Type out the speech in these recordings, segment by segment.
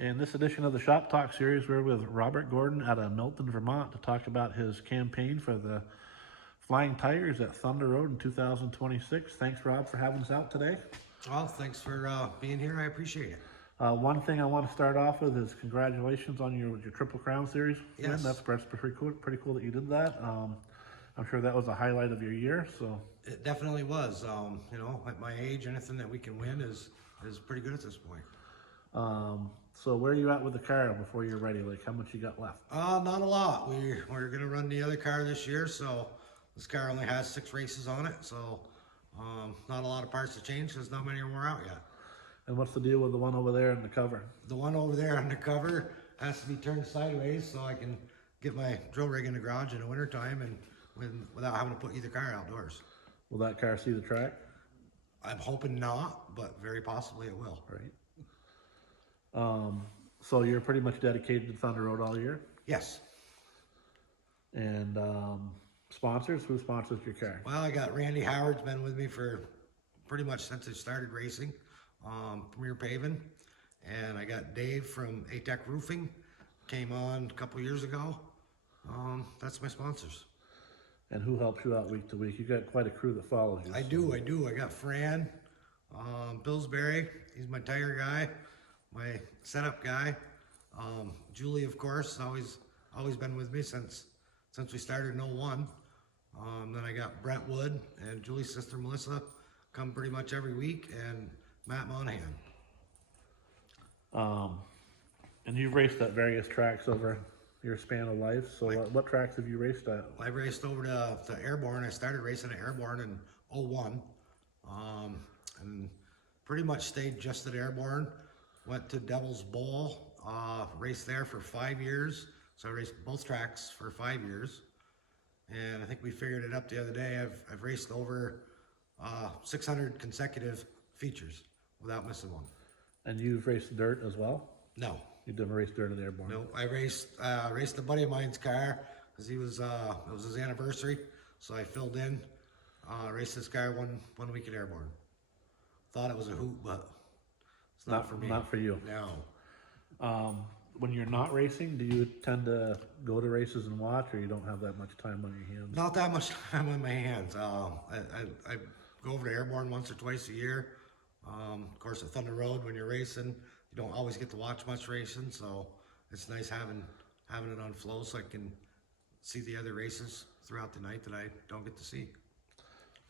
In this edition of the Shop Talk series, we're with Robert Gordon out of Milton, Vermont to talk about his campaign for the Flying Tigers at Thunder Road in 2026. Thanks, Rob, for having us out today. Well, thanks for being here. I appreciate it. One thing I want to start off with is congratulations on your Triple Crown Series win. Yes. That's pretty cool that you did that. I'm sure that was a highlight of your year. So It definitely was. At my age, anything that we can win is pretty good at this point. so where are you at with the car before you're ready? Like, how much you got left? Not a lot. We're gonna run the other car this year, so this car only has 6 races on it. So not a lot of parts to change because not many are wore out yet. And what's the deal with the one over there in the cover? The one over there on the cover has to be turned sideways so I can get my drill rig in the garage in the wintertime and without having to put either car outdoors. Will that car see the track? I'm hoping not, but very possibly it will. Right. So you're pretty much dedicated to Thunder Road all year? Yes. And sponsors? Who sponsors your car? Well, I got Randy Howard's been with me for pretty much since I started racing, Premier Paving. And I got Dave from ATEC Roofing, came on a couple years ago. That's my sponsors. And who helps you out week to week? You got quite a crew that follows you. I do. I got Fran, Pillsbury, he's my tire guy, my setup guy. Julie, of course, always been with me since we started in 01. Then I got Brentwood and Julie's sister Melissa come pretty much every week, and Matt Monahan. And you've raced at various tracks over your span of life. So what tracks have you raced at? I raced over to Airborne. I started racing at Airborne in 01. And pretty much stayed just at Airborne. Went to Devil's Bowl, raced there for 5 years. So I raced both tracks for 5 years. And I think we figured it up the other day. I've raced over 600 consecutive features without missing one. And you've raced dirt as well? No. You didn't race dirt at Airborne? No, I raced a buddy of mine's car because it was his anniversary. So I filled in, raced this car one week at Airborne. Thought it was a hoot, but it's not for me. Not for you. No. When you're not racing, do you tend to go to races and watch, or you don't have that much time on your hands? Not that much time on my hands. I go over to Airborne once or twice a year. Of course, at Thunder Road, when you're racing, you don't always get to watch much racing, so it's nice having it on flow so I can see the other races throughout the night that I don't get to see.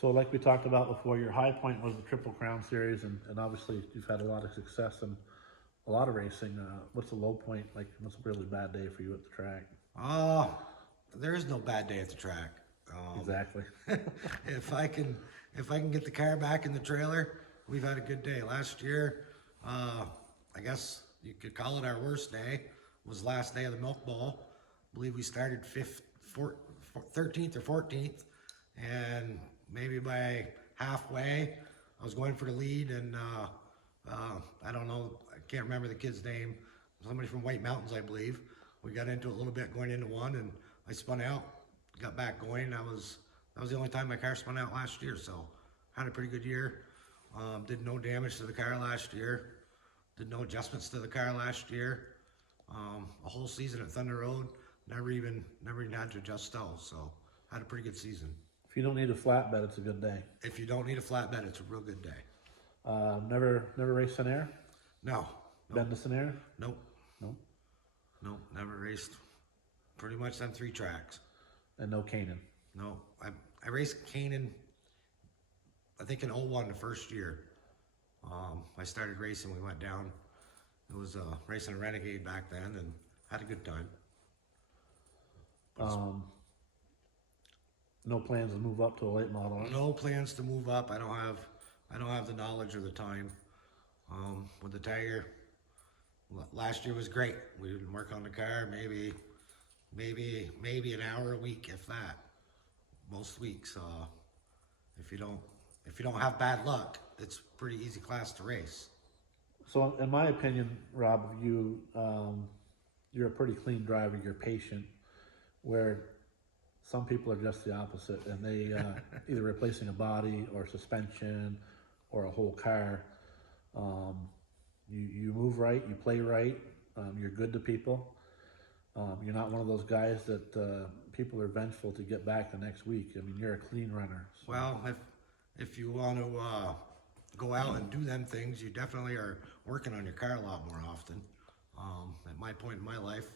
So like we talked about before, your high point was the Triple Crown Series, and obviously you've had a lot of success and a lot of racing. What's the low point? Like, what's a really bad day for you at the track? There is no bad day at the track. Exactly. If I can get the car back in the trailer, we've had a good day. Last year, I guess you could call it our worst day, was last day of the Milk Bowl. I believe we started 13th or 14th, and maybe by halfway, I was going for the lead, and I don't know, I can't remember the kid's name, somebody from White Mountains, I believe. We got into it a little bit going into one, and I spun out, got back going. That was the only time my car spun out last year, so had a pretty good year. Did no damage to the car last year. Did no adjustments to the car last year. A whole season at Thunder Road, never even had to adjust stalls, so had a pretty good season. If you don't need a flatbed, it's a good day. If you don't need a flatbed, it's a real good day. Never raced Sanair? No. Been to Sanair? Nope. No? Never raced pretty much them 3 tracks. And no Canaan? No. I raced Canaan, I think in 01, the first year. I started racing, we went down. It was racing a Renegade back then and had a good time. No plans to move up to a late model? Huh? No plans to move up. I don't have the knowledge or the time. With the Tiger, last year was great. We didn't work on the car, maybe an hour a week, if that. Most weeks. If you don't have bad luck, it's a pretty easy class to race. So in my opinion, Rob, you're a pretty clean driver, you're patient, where some people are just the opposite, and they either replacing a body or suspension or a whole car. You move right, you play right, You're good to people. You're not one of those guys that people are vengeful to get back the next week. I mean, you're a clean runner. So. Well, if you want to go out and do them things, you definitely are working on your car a lot more often. At my point in my life,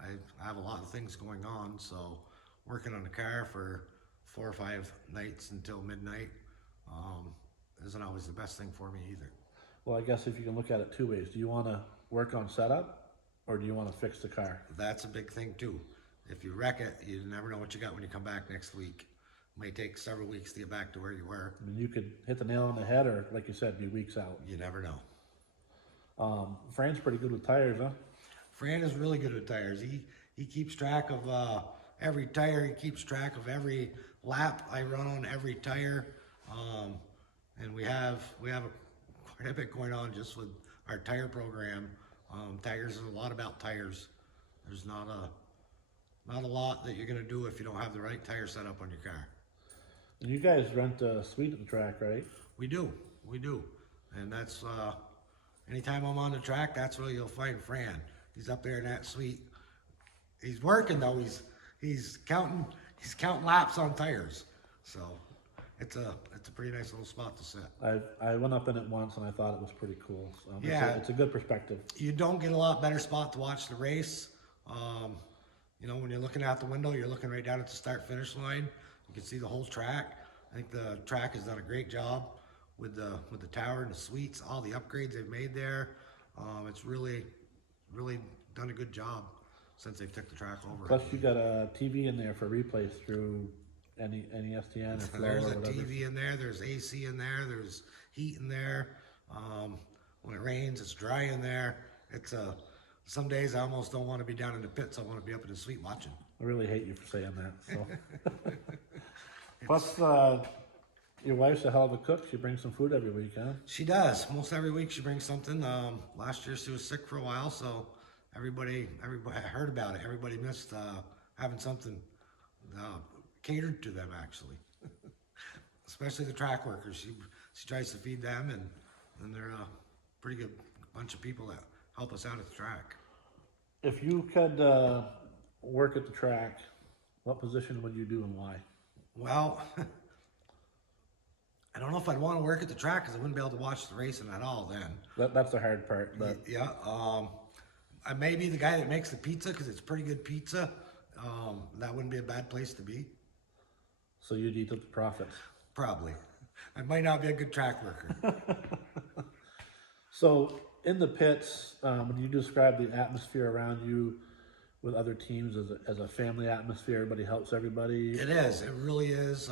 I have a lot of things going on, so working on the car for 4 or 5 nights until midnight isn't always the best thing for me either. Well, I guess if you can look at it two ways, do you want to work on setup, or do you want to fix the car? That's a big thing too. If you wreck it, you never know what you got when you come back next week. It may take several weeks to get back to where you were. I mean, you could hit the nail on the head, or like you said, be weeks out. You never know. Fran's pretty good with tires, huh? Fran is really good with tires. He keeps track of every tire. He keeps track of every lap I run on every tire. And we have quite a bit going on just with our tire program. Tires is a lot about tires. There's not a lot that you're gonna do if you don't have the right tire set up on your car. And you guys rent a suite at the track, right? We do, and that's anytime I'm on the track, that's where you'll find Fran. He's up there in that suite. He's working though. He's counting laps on tires. So it's a pretty nice little spot to sit. I went up in it once and I thought it was pretty cool. So Yeah. it's a good perspective. You don't get a lot better spot to watch the race. You know, when you're looking out the window, you're looking right down at the start-finish line. You can see the whole track. I think the track has done a great job with the tower and the suites, all the upgrades they've made there. It's really done a good job since they took the track over. Plus, you got a TV in there for replays through any STN or Flow There's or a whatever. TV in there, there's AC in there, there's heat in there. When it rains, it's dry in there. It's some days I almost don't want to be down in the pits. I want to be up in the suite watching. I really hate you for saying that. So. Plus, your wife's a hell of a cook. She brings some food every week, huh? She does. Most every week she brings something. Last year she was sick for a while, so everybody heard about it. Everybody missed having something catered to them, actually. Especially the track workers. She tries to feed them, and they're a pretty good bunch of people that help us out at the track. If you could work at the track, what position would you do and why? Well, I don't know if I'd want to work at the track because I wouldn't be able to watch the racing at all then. That's the hard part. But Yeah, I may be the guy that makes the pizza because it's pretty good pizza. That wouldn't be a bad place to be. so you'd eat up the profits. Probably. I might not be a good track worker. So in the pits, when you describe the atmosphere around you with other teams as a family atmosphere, everybody helps everybody. It is. It really is.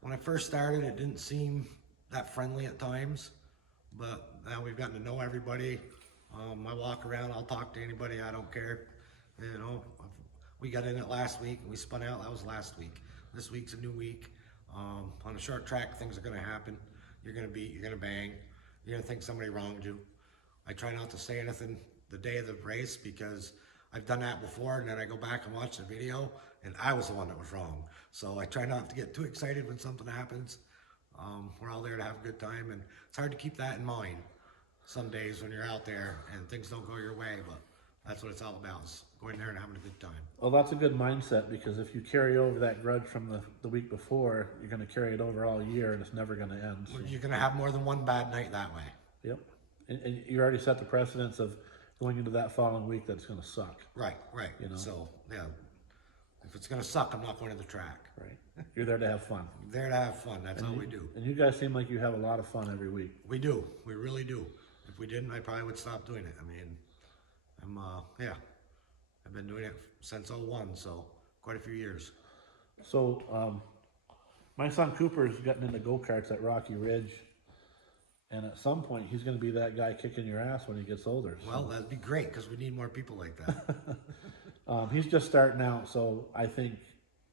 When I first started, it didn't seem that friendly at times, but now we've gotten to know everybody. I walk around, I'll talk to anybody, I don't care. You know, we got in it last week and we spun out, that was last week. This week's a new week. On a short track, things are gonna happen. You're gonna beat, you're gonna bang, you're gonna think somebody wronged you. I try not to say anything the day of the race because I've done that before and then I go back and watch the video and I was the one that was wrong. So I try not to get too excited when something happens. We're all there to have a good time and it's hard to keep that in mind some days when you're out there and things don't go your way, but that's what it's all about, is going there and having a good time. Well, that's a good mindset because if you carry over that grudge from the week before, you're going to carry it over all year and it's never going to end. So. You're gonna have more than one bad night that way. Yep. And you already set the precedence of going into that following week that's going to suck. Right. You know? So, yeah, if it's gonna suck, I'm not going to the track. Right. You're there to have fun. I'm there to have fun, that's all we do. And you guys seem like you have a lot of fun every week. We do, we really do. If we didn't, I probably would stop doing it. I mean, I've been doing it since '01, so quite a few years. So, my son Cooper's gotten into go-karts at Rocky Ridge. And at some point, he's going to be that guy kicking your ass when he gets older. So. Well, that'd be great because we need more people like that. He's just starting out, so I think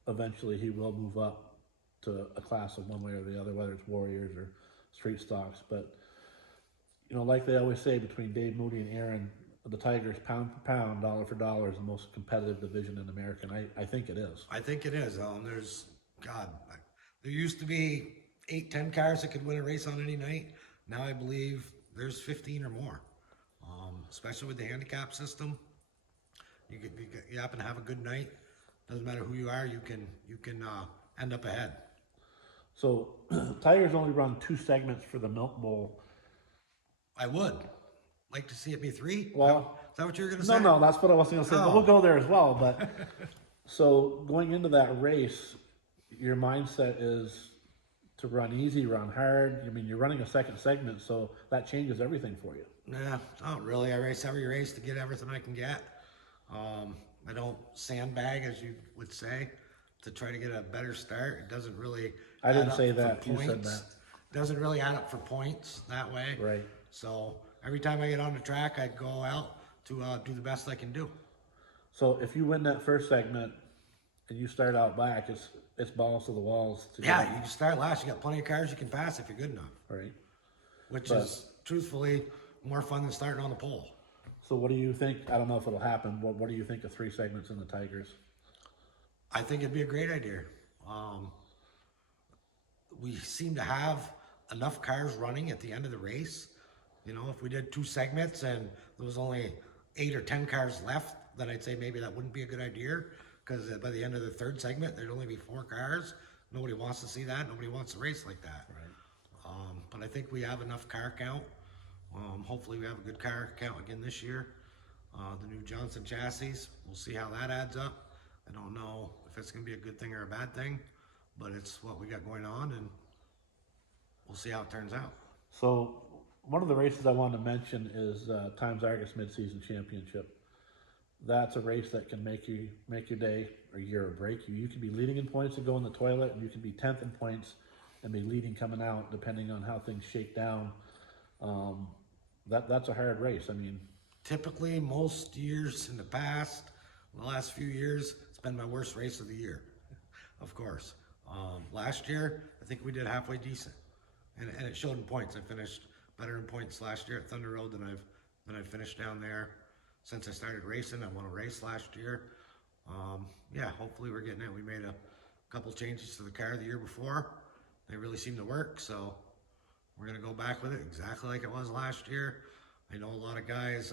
eventually he will move up to a class of one way or the other, whether it's Warriors or Street Stocks. But, you know, like they always say, between Dave Moody and Aaron, the Tigers, pound for pound, dollar for dollar, is the most competitive division in America, and I think it is. I think it is. There used to be 8, 10 cars that could win a race on any night. Now I believe there's 15 or more. especially with the handicap system. You happen to have a good night. Doesn't matter who you are, you can end up ahead. So Tigers only run 2 segments for the Milk Bowl. I would like to see it be 3. Well, is that what you were going to say? No, that's what I was going to say. But Oh. we'll go there as well. But so going into that race, your mindset is to run easy, run hard. I mean, you're running a second segment, so that changes everything for you. Nah, not really. I race every race to get everything I can get. I don't sandbag, as you would say, to try to get a better start. It doesn't really. I didn't add say up for that. You said points. that. Doesn't really add up for points that way. Right. So every time I get on the track, I go out to do the best I can do. So if you win that first segment and you start out back, it's balls to the walls. Yeah, you can start last. You got plenty of cars you can pass if you're good enough. Right. Which is truthfully more fun than starting on the pole. So what do you think? I don't know if it'll happen. What do you think of 3 segments in the Tigers? I think it'd be a great idea. We seem to have enough cars running at the end of the race. You know, if we did 2 segments and there was only 8 or 10 cars left, then I'd say maybe that wouldn't be a good idea, because by the end of the 3rd segment, there'd only be 4 cars. Nobody wants to see that. Nobody wants to race like that. Right. But I think we have enough car count. Hopefully we have a good car count again this year. The new Johnson chassis, we'll see how that adds up. I don't know if it's going to be a good thing or a bad thing, but it's what we got going on, and we'll see how it turns out. So one of the races I wanted to mention is Times Argus Midseason Championship. That's a race that can make your day or year or break you. You can be leading in points and go in the toilet, and you can be 10th in points and be leading coming out, depending on how things shake down. That's a hard race. I mean, typically most years in the past, the last few years, it's been my worst race of the year, of course. Last year, I think we did halfway decent, and it showed in points. I finished better in points last year at Thunder Road than I've finished down there since I started racing. I won a race last year. Yeah, hopefully we're getting it. We made a couple changes to the car the year before. They really seem to work, so we're gonna go back with it exactly like it was last year. I know a lot of guys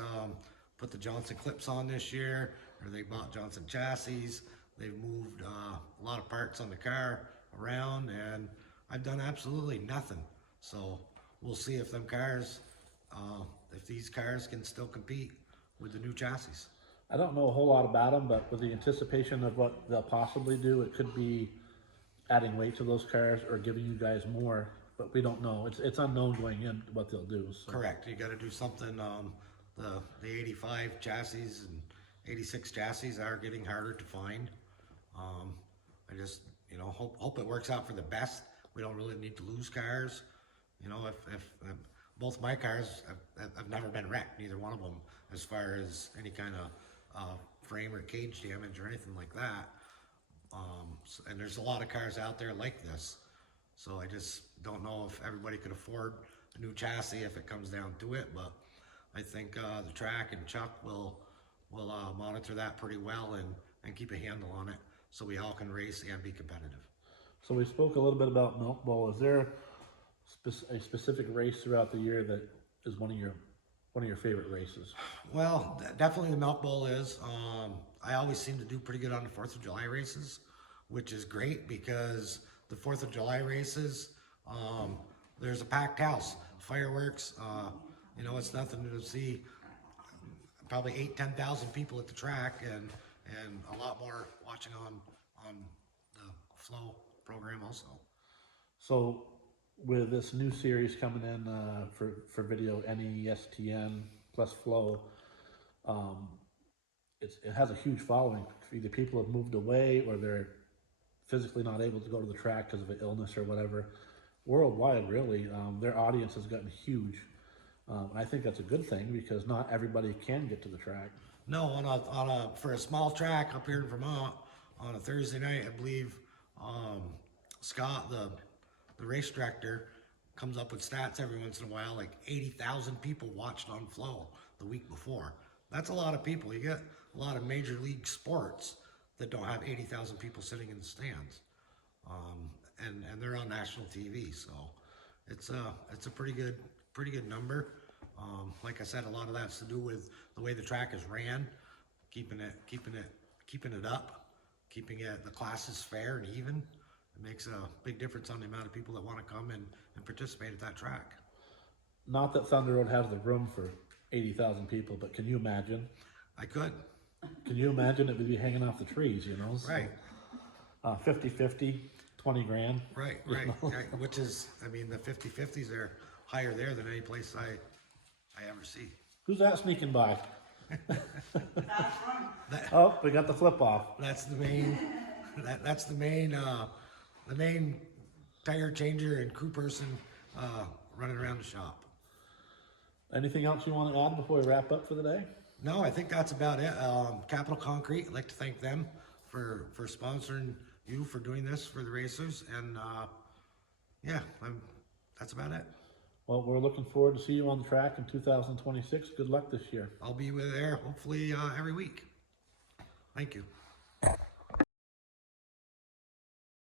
put the Johnson clips on this year, or they bought Johnson chassis. They've moved a lot of parts on the car around, and I've done absolutely nothing. So we'll see if them cars, if these cars can still compete with the new chassis. I don't know a whole lot about them, but with the anticipation of what they'll possibly do, it could be adding weight to those cars or giving you guys more, but we don't know. It's unknown going in what they'll do. So. Correct. You got to do something. The 85 chassis and 86 chassis are getting harder to find. I just, hope it works out for the best. We don't really need to lose cars. If both my cars have never been wrecked, neither one of them, as far as any kind of frame or cage damage or anything like that. And there's a lot of cars out there like this. So I just don't know if everybody could afford a new chassis if it comes down to it, but I think the track and Chuck will monitor that pretty well and keep a handle on it, so we all can race and be competitive. So we spoke a little bit about Milk Bowl. Is there a specific race throughout the year that is one of your favorite races? Well, definitely the Milk Bowl is. I always seem to do pretty good on the 4th of July races, which is great because the 4th of July races, there's a packed house, fireworks, it's nothing to see probably 8,000-10,000 people at the track, and a lot more watching on the Flow program also. So with this new series coming in for video, NESTN plus Flow, it has a huge following. Either people have moved away or they're physically not able to go to the track because of an illness or whatever. Worldwide, really, their audience has gotten huge. I think that's a good thing because not everybody can get to the track. No, for a small track up here in Vermont, on a Thursday night, I believe Scott, the race director, comes up with stats every once in a while, like 80,000 people watched on Flow the week before. That's a lot of people. You get a lot of major league sports that don't have 80,000 people sitting in the stands, and they're on national TV. So it's a pretty good number. Like I said, a lot of that's to do with the way the track is ran, keeping it up, keeping the classes fair and even. It makes a big difference on the amount of people that want to come and participate at that track. Not that Thunder Road has the room for 80,000 people, but can you imagine? I could. Can you imagine it would be hanging off the trees, you know? So, Right. 50-50, 20 grand. Right, right, right. Which is, I mean, the 50/50s are higher there than any place I ever see. Who's that sneaking by? That's right. Oh, we got the flip off. That's the main, that's the main tire changer and crew person running around the shop. Anything else you want to add before we wrap up for the day? No, I think that's about it. Capital Concrete, I'd like to thank them for sponsoring you, for doing this for the racers, and yeah, that's about it. Well, we're looking forward to see you on the track in 2026. Good luck this year. I'll be there hopefully every week. Thank you.